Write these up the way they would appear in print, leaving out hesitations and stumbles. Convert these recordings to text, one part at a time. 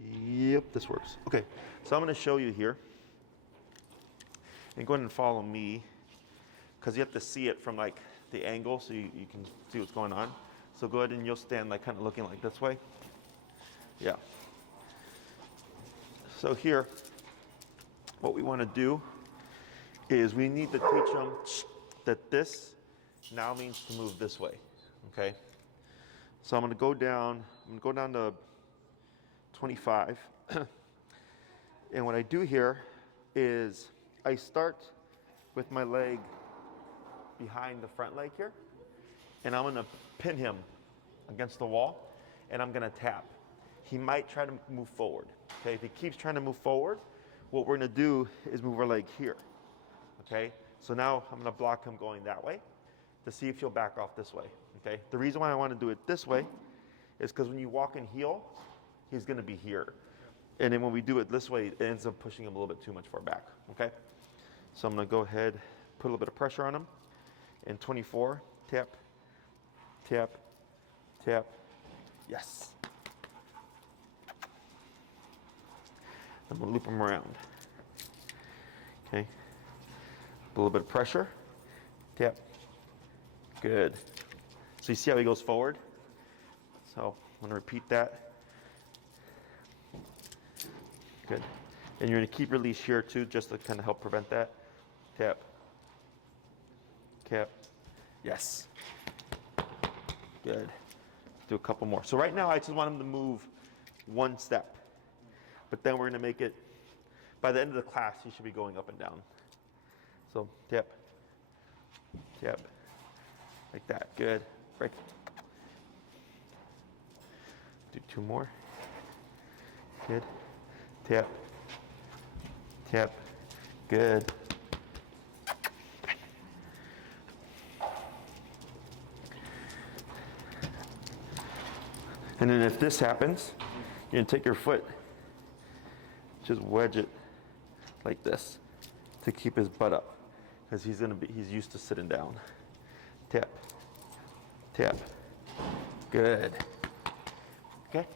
Yep, this works. Okay, so I'm gonna show you here. And go ahead and follow me, because you have to see it from like the angle so you can see what's going on. So go ahead and you'll stand like kind of looking like this way. Yeah. So here, what we want to do is we need to teach them that this now means to move this way, okay? So I'm gonna go down to 25. And what I do here is I start with my leg behind the front leg here, and I'm gonna pin him against the wall, and I'm gonna tap. He might try to move forward, okay? If he keeps trying to move forward, what we're gonna do is move our leg here, okay? So now I'm gonna block him going that way to see if he'll back off this way, okay? The reason why I wanna do it this way is because when you walk and heel, he's gonna be here. And then when we do it this way, it ends up pushing him a little bit too much far back, okay? So I'm gonna go ahead, put a little bit of pressure on him. And 24, tap, tap, tap, yes. I'm gonna loop him around, okay? A little bit of pressure, tap, good. So you see how he goes forward? So I'm gonna repeat that. Good. And you're gonna keep your leash here too, just to kind of help prevent that. Tap, tap, yes. Good. Do a couple more. So right now I just want him to move one step, but then we're gonna make it, by the end of the class, he should be going up and down. So tap, tap, like that, good. Break. Do two more. Good. Tap, tap, good. And then if this happens, you're gonna take your foot, just wedge it like this to keep his butt up, because he's used to sitting down. Tap, tap, good. Okay.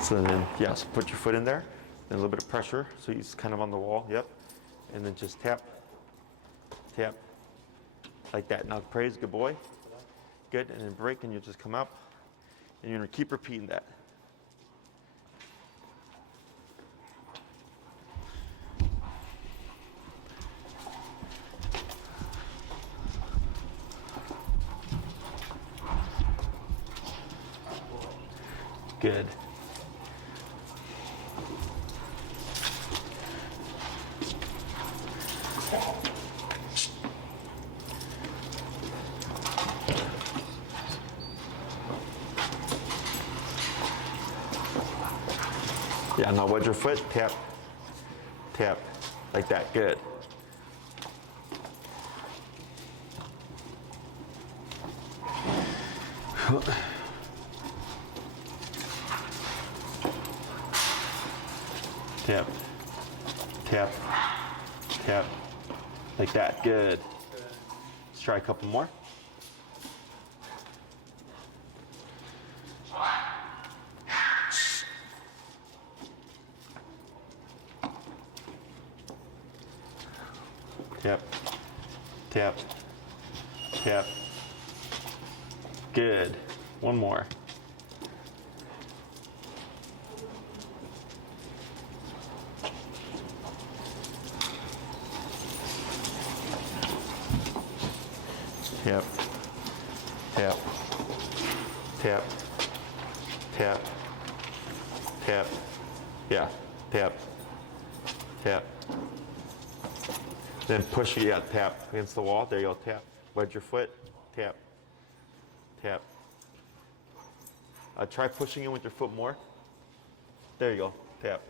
So then, yeah, so put your foot in there, then a little bit of pressure, so he's kind of on the wall, yep. And then just tap, tap, like that. Now praise, good boy. Good, and then break, and you'll just come up, and you're gonna keep repeating that. Good. Yeah, now wedge your foot, tap, tap, like that, good. Tap, tap, tap, like that, good. Let's try a couple more. Tap, tap, tap, good. One more. Tap, tap, tap, tap, tap, yeah, tap, tap. Then push, yeah, tap against the wall. There you go, tap. Wedge your foot, tap, tap. Try pushing in with your foot more. There you go, tap.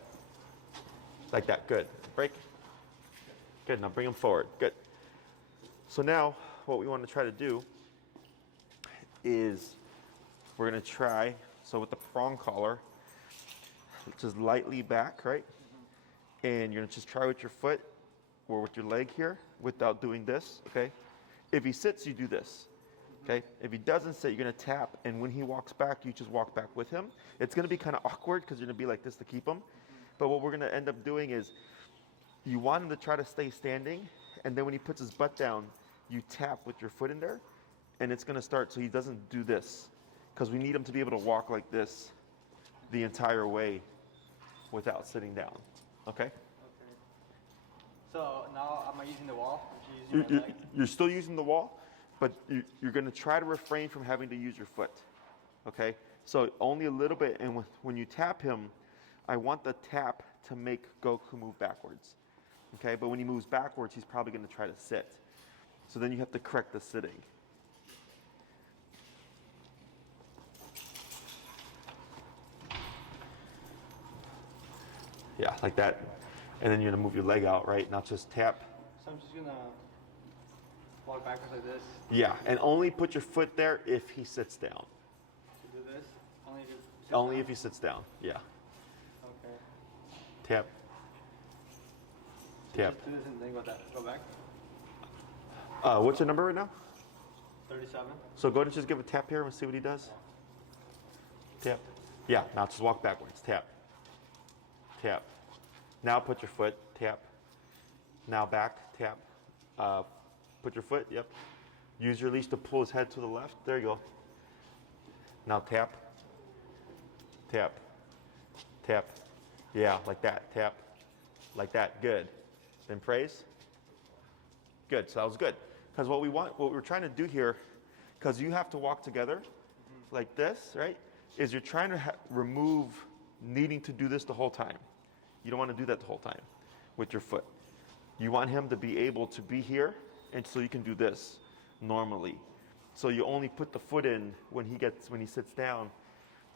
Like that, good. Break. Good, now bring them forward, good. So now, what we want to try to do is we're going to try, so with the prong collar, just lightly back, right? and you're gonna just try with your foot or with your leg here without doing this, okay? If he sits, you do this, okay? If he doesn't sit, you're gonna tap, and when he walks back, you just walk back with him. It's gonna be kind of awkward because you're gonna be like this to keep him. But what we're gonna end up doing is you want him to try to stay standing, and then when he puts his butt down, you tap with your foot in there, and it's gonna start so he doesn't do this, because we need him to be able to walk like this the entire way without sitting down, okay? Okay. So now am I using the wall? Or using my leg? You're still using the wall, but you're gonna try to refrain from having to use your foot, okay? So only a little bit, and when you tap him, I want the tap to make Goku move backwards, okay? But when he moves backwards, he's probably gonna try to sit. So then you have to correct the sitting. Yeah, like that. And then you're gonna move your leg out, right? Not just tap. So I'm just gonna walk backwards like this. Yeah, and only put your foot there if he sits down. To do this? Only if he sits down, yeah. Okay. Tap. So Tap. just do this and then go back? What's your number right now? 37. So go ahead and just give a tap here and see what he does. Tap. Yeah, now just walk backwards. Tap. Tap. Now put your foot. Tap. Now back. Tap. Put your foot. Yep. Use your leash to pull his head to the left. There you go. Now tap. Tap. Tap. Yeah, like that. Tap. Like that. Good. Then praise. Good. So that was good. Because what we're trying to do here, because you have to walk together like this, right? Is you're trying to remove needing to do this the whole time. You don't want to do that the whole time with your foot. You want him to be able to be here, and so you can do this normally. So you only put the foot in when he sits down.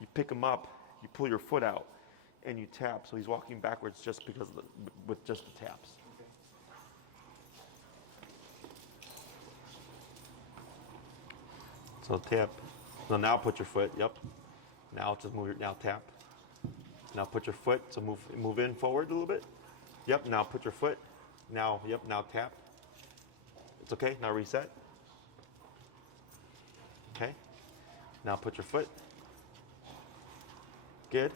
You pick him up, you pull your foot out, and you tap. So he's walking backwards just because with just the taps. So tap. So now put your foot. Yep. Now just move. Now tap. Now put your foot. So move in forward a little bit. Yep. Now put your foot. Now. Yep. Now tap. It's okay. Now reset. Okay. Now put your foot. Good.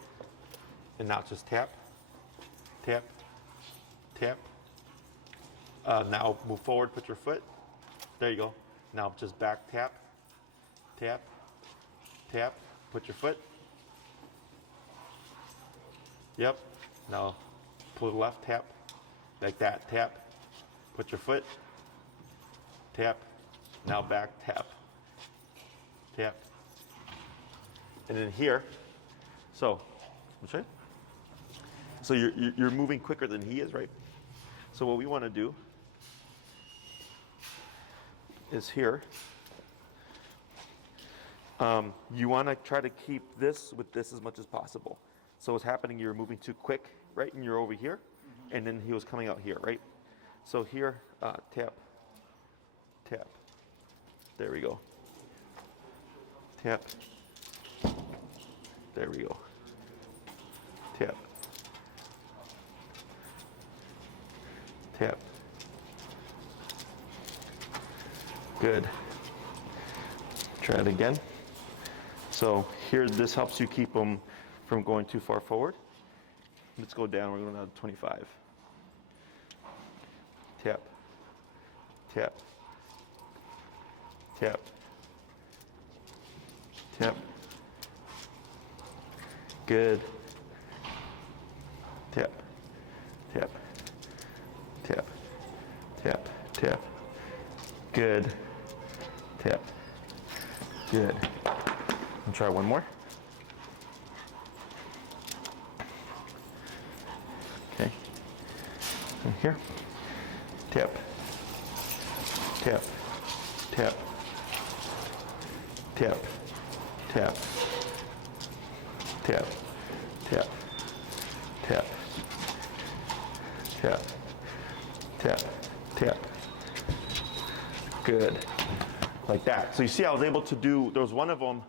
And now just tap. Tap. Tap. Now move forward. Put your foot. There you go. Now just back tap. Tap, tap, put your foot. Yep. Now pull the left, tap, like that, tap, put your foot, tap, now back, tap, tap. And then here, so, okay? So you're moving quicker than he is, right? So what we want to do is here, you want to try to keep this with this as much as possible. So what's happening, you're moving too quick, right? And you're over here, and then he was coming out here, right? So here, tap, tap. There we go. Tap. There we go. Tap. Tap. Good. Try it again. So here, this helps you keep them from going too far forward. Let's go down. We're going down to 25. Tap. Tap. Tap. Tap. Good. Tap. Tap. Tap. Tap. Tap. Good. Tap. Good. And try one more. Okay. And here. Tap. Tap. Tap. Tap. Tap. Tap. Tap. Tap. Tap. Tap. Tap. Good. Like that. So you see I was able to do, there was one of them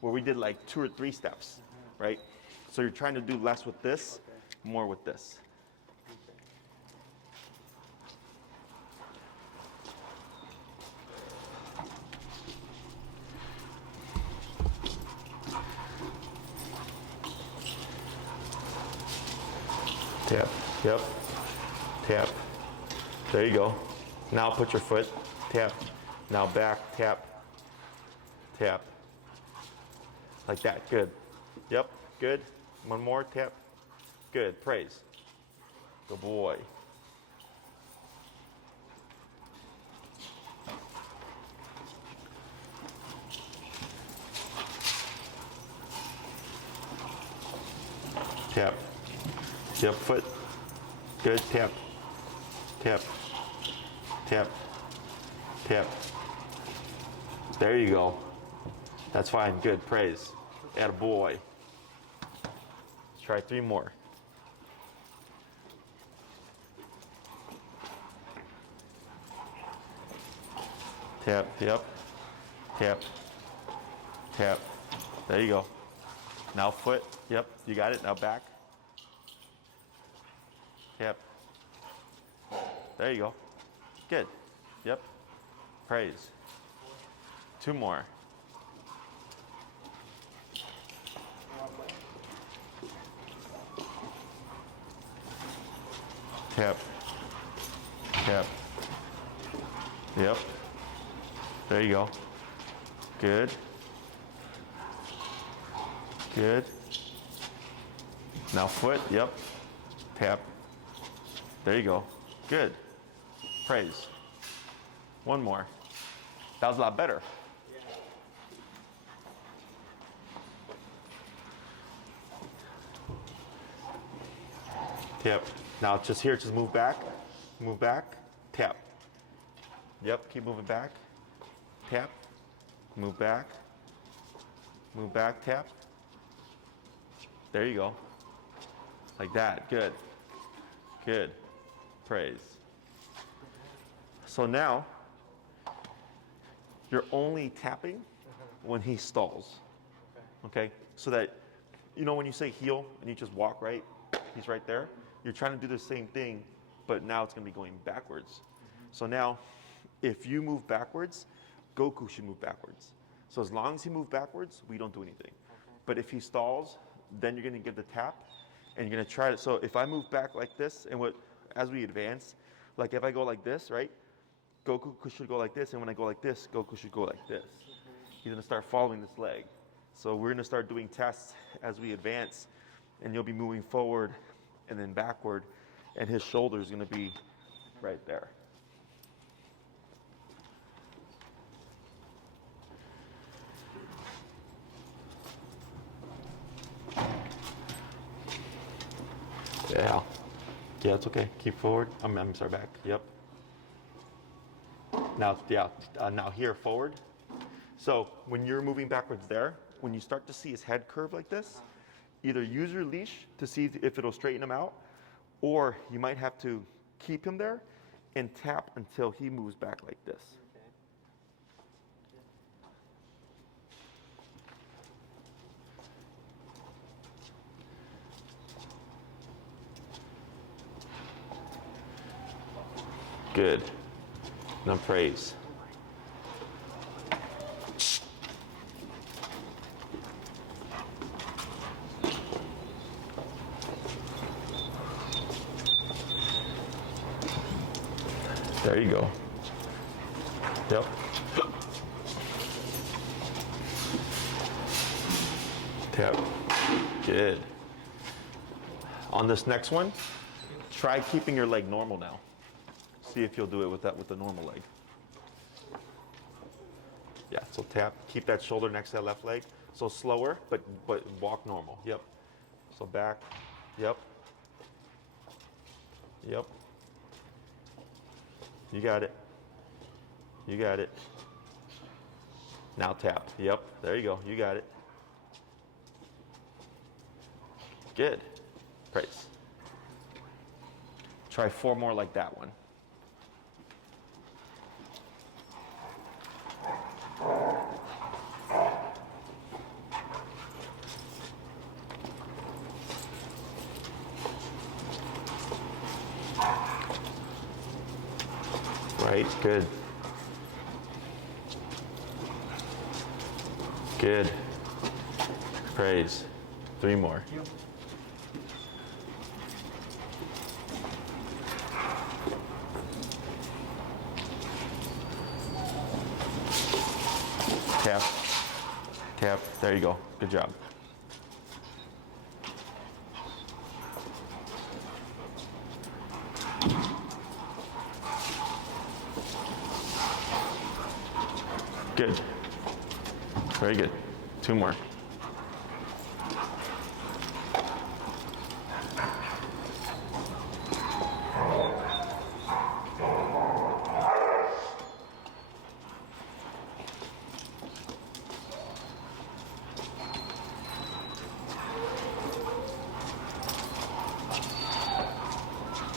where we did like 2 or 3 steps, right? So you're trying to do less with this, more with this. Tap. Yep. Tap. There you go. Now put your foot. Tap. Now back. Tap. Tap. Like that. Good. Yep. Good. One more. Tap. Good. Praise. Good boy. Tap. Yep, foot. Good. Tap. Tap. Tap. Tap. There you go. That's fine. Good. Praise. Attaboy. Let's try 3 more. Tap. Yep. Tap. Tap. There you go. Now foot. Yep. You got it. Now back. Tap. There you go. Good. Yep. Praise. 2 more. Tap. Tap. Yep. There you go. Good. Good. Now foot. Yep. Tap. There you go. Good. Praise. 1 more. That was a lot better. Tap. Now just here, just move back. Move back. Tap. Yep, keep moving back. Tap. Move back. Move back, tap. There you go. Like that. Good. Good. Praise. So now, you're only tapping when he stalls. Okay? So that, you know when you say heel and you just walk right, he's right there. You're trying to do the same thing, but now it's going to be going backwards. So now, if you move backwards, Goku should move backwards. So as long as he moves backwards, we don't do anything. But if he stalls, then you're going to give the tap, and you're going to try it. So if I move back like this, and as we advance, like if I go like this, right? Goku should go like this, and when I go like this, Goku should go like this. He's going to start following this leg. So we're going to start doing tests as we advance, and you'll be moving forward and then backward, and his shoulder is going to be right there. Yeah. Yeah, it's okay. Keep forward. I'm sorry, back. Yep. Now, yeah. Now here, forward. So when you're moving backwards there, when you start to see his head curve like this, either use your leash to see if it'll straighten him out, or you might have to keep him there and tap until he moves back like this. Good. Now praise. There you go. Yep. Tap. Good. On this next one, try keeping your leg normal now. See if you'll do it with the normal leg. Yeah, so tap, keep that shoulder next to that left leg. So slower, but walk normal. Yep. So back. Yep. Yep. You got it. You got it. Now tap. Yep. There you go. You got it. Good. Praise. Try 4 more like that one. Right, good. Good. Praise. 3 more. tap. There you go. Good job. Good. Very good. 2 more.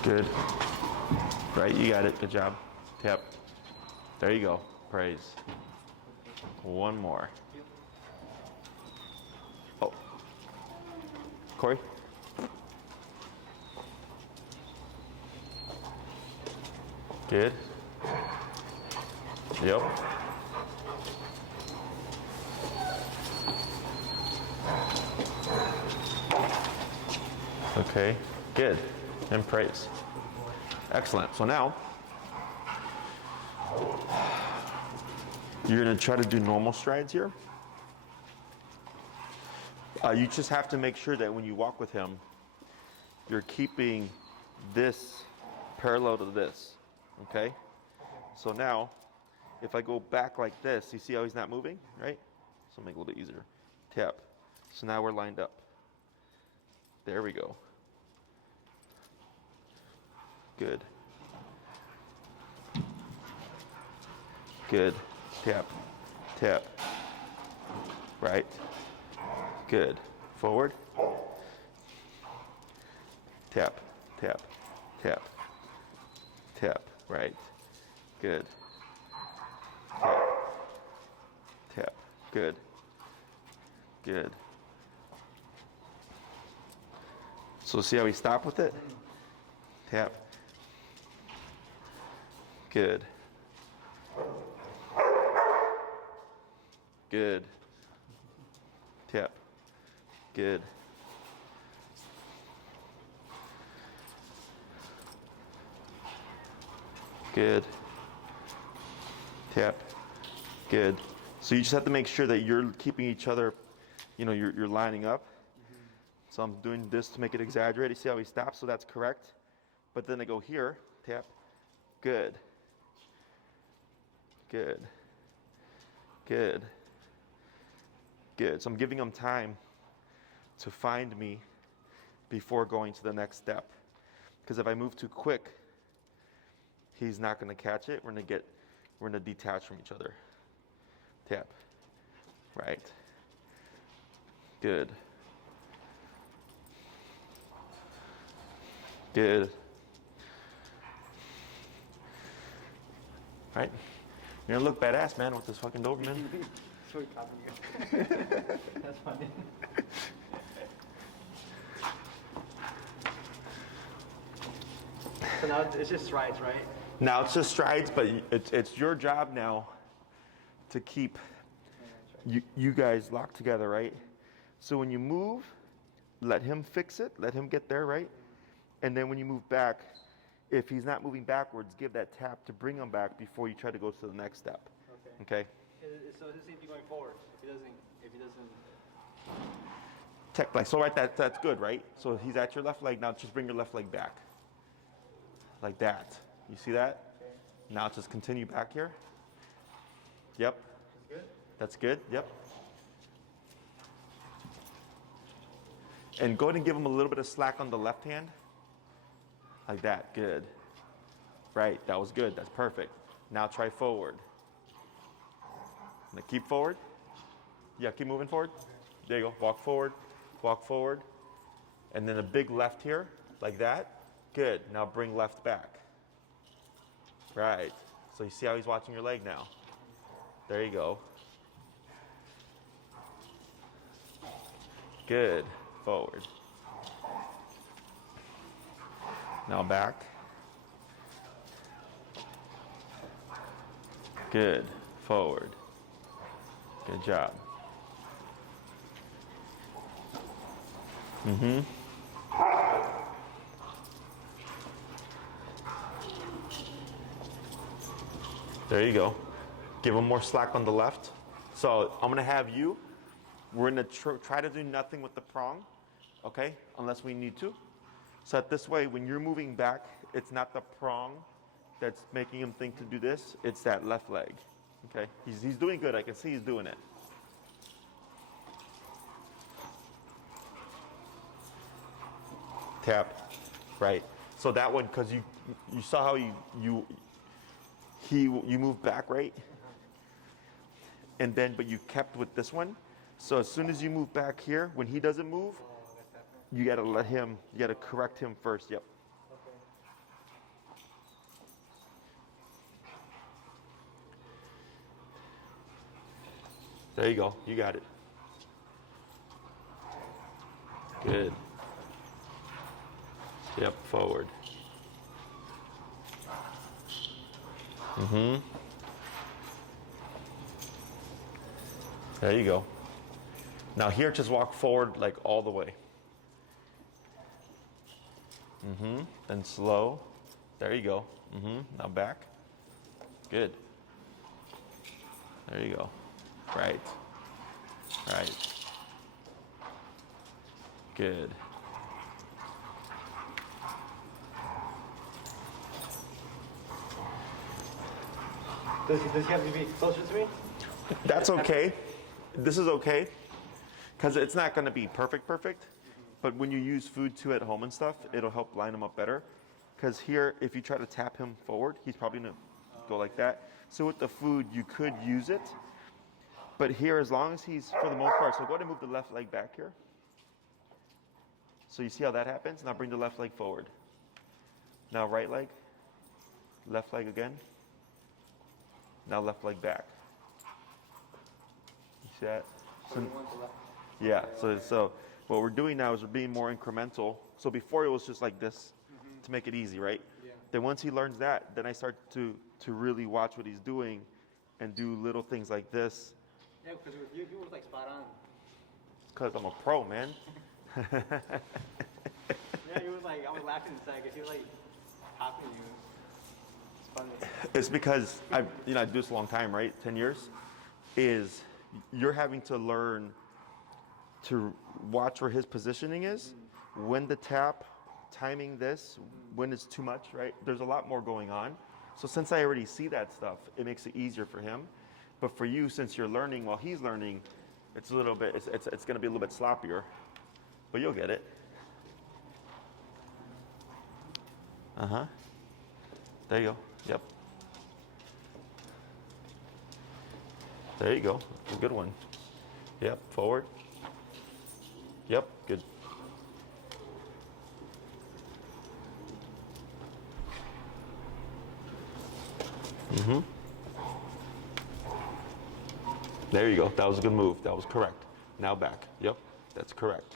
Good. Right, you got it. Good job. Tap. There you go. Praise. 1 more. Oh. Corey? Good. Yep. Okay. Good. And praise. Excellent. So now, you're going to try to do normal strides here. You just have to make sure that when you walk with him, you're keeping this parallel to this, okay? So now, if I go back like this, you see how he's not moving, right? So make it a little bit easier. Tap. So now we're lined up. There we go. Good. Good. Tap. Tap. Right. Good. Forward. Tap. Tap. Tap. Tap. Right. Good. Tap. Tap. Good. Good. So see how we stop with it? Tap. Good. Good. Tap. Good. Good. Tap. Good. So you just have to make sure that you're keeping each other, you're lining up. So I'm doing this to make it exaggerated. See how he stops? So that's correct. But then I go here, tap. Good. Good. Good. Good. So I'm giving him time to find me before going to the next step. Because if I move too quick, he's not going to catch it. We're going to detach from each other. Tap. Right. Good. Good. Right? You're gonna look badass, man, with this fucking Doberman. Sweet copy you. That's funny. So now it's just strides, right? Now it's just strides, but it's your job now to keep you guys locked together, right? So when you move, let him fix it, let him get there, right? And then when you move back, if he's not moving backwards, give that tap to bring him back before you try to go to the next step. Okay? So it's the same thing going forward. If he doesn't. Tech, so right, that's good, right? So he's at your left leg, now just bring your left leg back. Like that. You see that? Okay. Now just continue back here. Yep. That's good? That's good, yep. And go ahead and give him a little bit of slack on the left hand. Like that, good. Right, that was good, that's perfect. Now try forward. Now keep forward. Yeah, keep moving forward. There you go, walk forward. And then a big left here, like that. Good, now bring left back. Right, so you see how he's watching your leg now. There you go. Good, forward. Now back. Good, forward. Good job. Mm-hmm. There you go. Give him more slack on the left. So I'm gonna have you we're gonna try to do nothing with the prong, okay? Unless we need to. So that this way, when you're moving back, it's not the prong that's making him think to do this, it's that left leg, okay? He's doing good, I can see he's doing it. Tap, right. So that one, because you saw how you moved back, right? And then, but you kept with this one. So as soon as you move back here, when he doesn't move, you gotta you gotta correct him first, yep. There you go, you got it. Good. Yep, forward. There you go. Now here, just walk forward like all the way. Then slow. There you go. Now back. Good. There you go. Right. Right. Good. Does he have to be closer to me? That's okay. This is okay. Because it's not going to be perfect. But when you use food too at home and stuff, it'll help line him up better. Because here, if you try to tap him forward, he's probably going to go like that. So with the food, you could use it. But here, as long as he's, for the most part, so go ahead and move the left leg back here. So you see how that happens? Now bring the left leg forward. Now right leg. Left leg again. Now left leg back. You see that? So, yeah, so what we're doing now is we're being more incremental. So before it was just like this to make it easy, right? Yeah. Then once he learns that, then I start to really watch what he's doing and do little things like this. Yeah, because with you was like spot on. Because I'm a pro, man. Yeah, he was like, I was laughing inside because he was like tapping you. It's funny. It's because I do this a long time, right? 10 years. Is you're having to learn to watch where his positioning is, when the tap, timing this, when it's too much, right? There's a lot more going on. So since I already see that stuff, it makes it easier for him. But for you, since you're learning while he's learning, it's a little bit, it's going to be a little bit sloppier, but you'll get it. There you go. Yep. There you go. That's a good one. Yep. Forward. Yep. Good. There you go. That was a good move. That was correct. Now back. Yep. That's correct.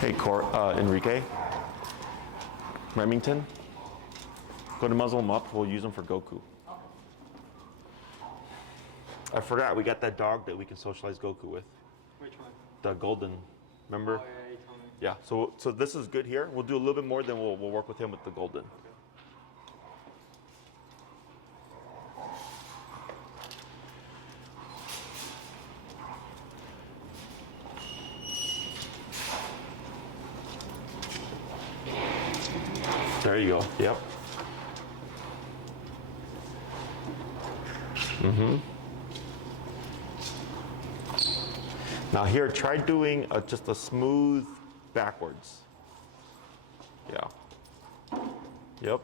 Hey, Enrique. Remington. Go to muzzle him up. We'll use him for Goku. I forgot, we got that dog that we can socialize Goku with. Which one? The golden, remember? Oh, yeah, you told me. Yeah, so this is good here. We'll do a little bit more, then we'll work with him with the golden. There you go, yep. Now here, try doing just a smooth backwards. Yeah. Yep.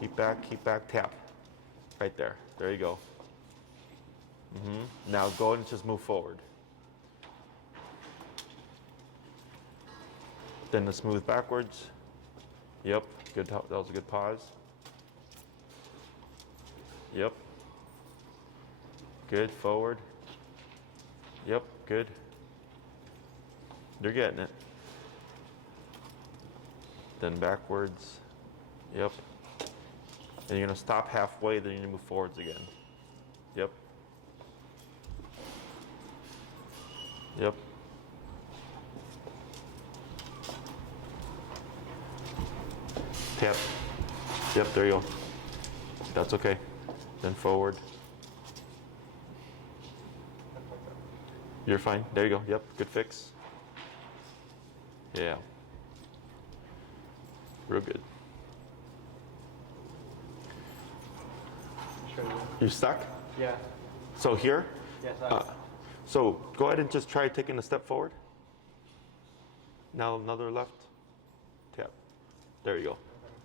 Keep back, tap. Right there. There you go. Now go ahead and just move forward. Then the smooth backwards. Yep. Good. That was a good pause. Yep. Good. Forward. Yep, good. You're getting it. Then backwards. Yep. And you're gonna stop halfway, then you're gonna move forwards again. Yep. Yep. Tap. Yep, there you go. That's okay. Then forward. You're fine. There you go. Yep, good fix. Yeah. Real good. Sure. You stuck? Yeah. So here? Yes. So go ahead and just try taking a step forward. Now another left. Tap. There you go.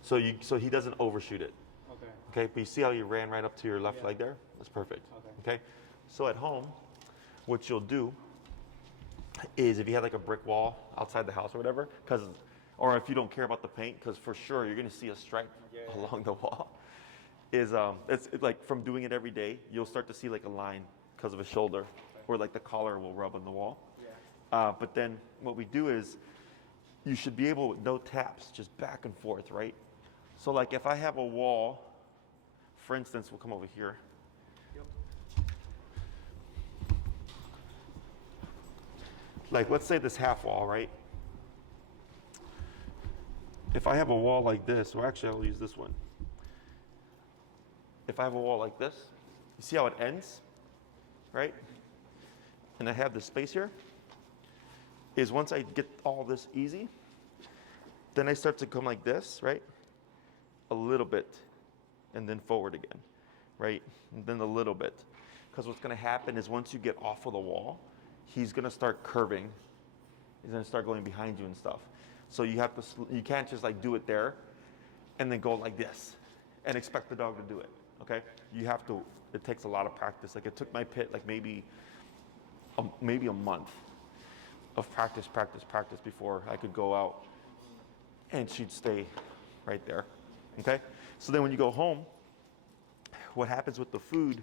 So he doesn't overshoot it. Okay. Okay, but you see how you ran right up to your left Yeah. leg there? That's perfect. Okay. Okay. So at home, what you'll do is if you have like a brick wall outside the house or whatever, or if you don't care about the paint, because for sure you're gonna see a stripe along the wall. It's like from doing it every day, you'll start to see like a line because of a shoulder, or like the collar will rub on the wall. Yeah. But then what we do is you should be able, with no taps, just back and forth, right? So like if I have a wall, for instance, we'll come over here. Yep. Like let's say this half wall, right? If I have a wall like this, or actually I'll use this one. If I have a wall like this, you see how it ends, right? And I have this space here, is once I get all this easy, then I start to come like this, right? A little bit, and then forward again, right? And then a little bit. Because what's gonna happen is once you get off of the wall, he's gonna start curving. He's gonna start going behind you and stuff. So you have to, you can't just like do it there and then go like this and expect the dog to do it, okay? You have to, it takes a lot of practice. Like it took my pit like maybe a month of practice before I could go out and she'd stay right there, okay? So then when you go home, what happens with the food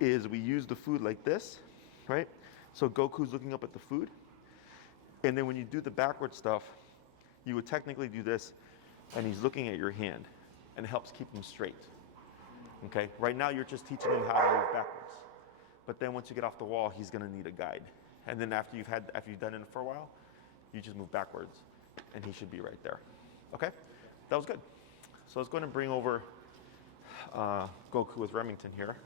is we use the food like this, right? So Goku's looking up at the food. And then when you do the backward stuff, you would technically do this, and he's looking at your hand, and it helps keep him straight. Okay? Right now you're just teaching him how to move backwards. But then once you get off the wall, he's gonna need a guide. And then after you've done it for a while, you just move backwards, and he should be right there. Okay? That was good. So let's go ahead and bring over Goku with Remington here.